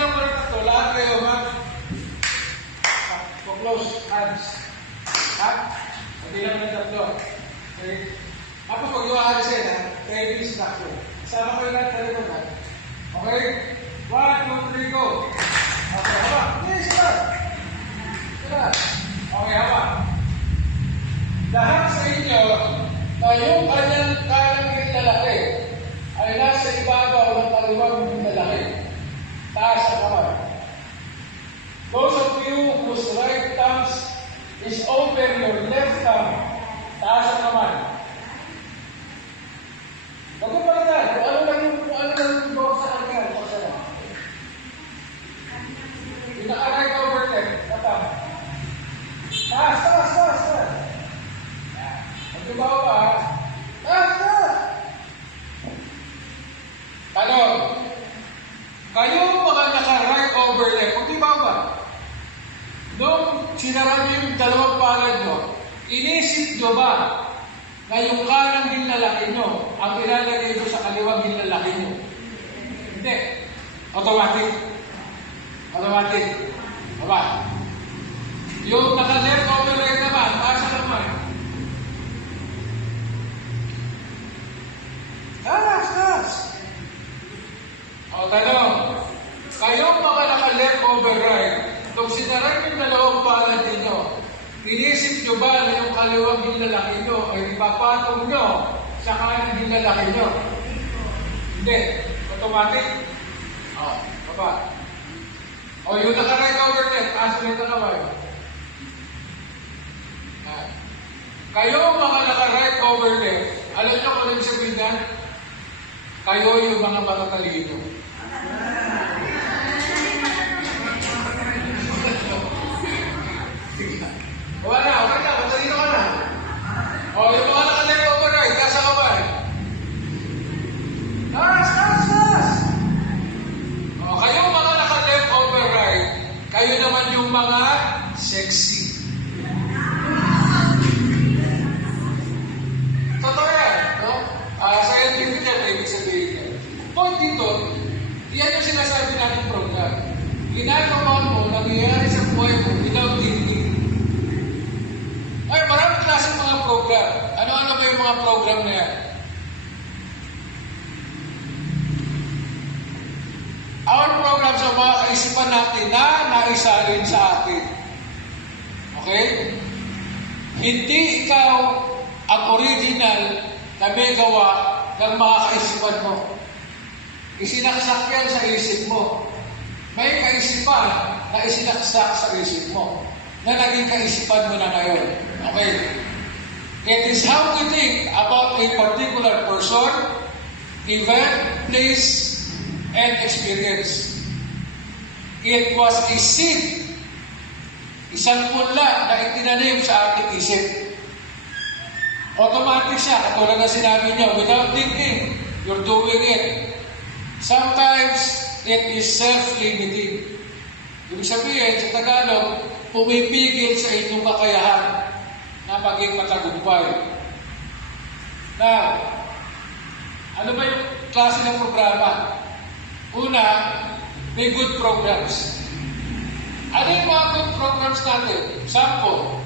lang mo rin ito. Lahat kayo, ha? Close hands. Ha? Hindi lang ng tatlo. Okay? Tapos pag yung aalisin, ha? Heavy structure. Sama kayo lahat sa likod, ha? Okay? 1, 2, 3, go! Okay, hawa. Yes, sir! Sir! Okay, hawa. Lahat sa inyo, na yung kanyang kalangin lalaki ay nasa ibabaw ng kaliwag ng lalaki. Taas ang kamay. Those of you whose right thumb is over your left thumb, taas ang kamay. Huwag mo palitan. Kung ano lang yung bawang sa kanya, pagsa lang. Pinaka-right over left, tatang. Taas, taas, taas, taas. Huwag yung bawa pa, ha? Taas, taas! Tanong, kayo mga naka-right over left, kung di ba? Nung sinara niyo yung dalawang palad mo, inisip nyo ba na yung kanang ginlalaki nyo ang ilalagay nyo sa kaliwang ginlalaki nyo? Hindi. Automatic. Automatic. Aba. Yung naka-left over right naman, taas naman. Taas, taas. O, tanong, kayong mga naka-left over right, kung sinaran yung dalawang palad ninyo, inisip nyo ba na yung kaliwang ginlalaki nyo ay ipapatong nyo sa kanang ginlalaki nyo? Hindi. Automatic. O, baba. O, yung naka-right over left, taas ulit ang kamay. Kayo mga naka-right over left, alam nyo kung anong sabihin na? Kayo yung mga matatalino. Wala, okay na, matalino ka na. O, yung mga naka-left over right, taas ang kamay. Taas, taas, taas! O, kayo mga naka-left over right, kayo naman yung mga sexy. Totoo yan, no? Scientific yan, ibig sabihin yan. Point dito, yan yung sinasabi natin program. Ginagawa mo, nangyayari sa buhay mo without thinking. Ay, maraming klaseng mga program. Ano-ano ba yung mga program na yan? Our programs ang mga kaisipan natin na naisalin sa atin. Okay? Hindi ikaw ang original na may gawa ng mga kaisipan mo. Isinaksak yan sa isip mo. May kaisipan na isinaksak sa isip mo na naging kaisipan mo na ngayon. Okay? It is how we think about a particular person, event, place, and experience. It was a seed, isang punla na itinanim sa ating isip. Automatic siya, katulad na sinabi niyo, without thinking, you're doing it. Sometimes, it is self-limiting. Ibig sabihin, sa Tagalog, pumipigil sa inyong kakayahan na maging matagumpay. Now, ano ba yung klase ng programa? Una, may good programs. Ano yung mga good programs natin? Sample,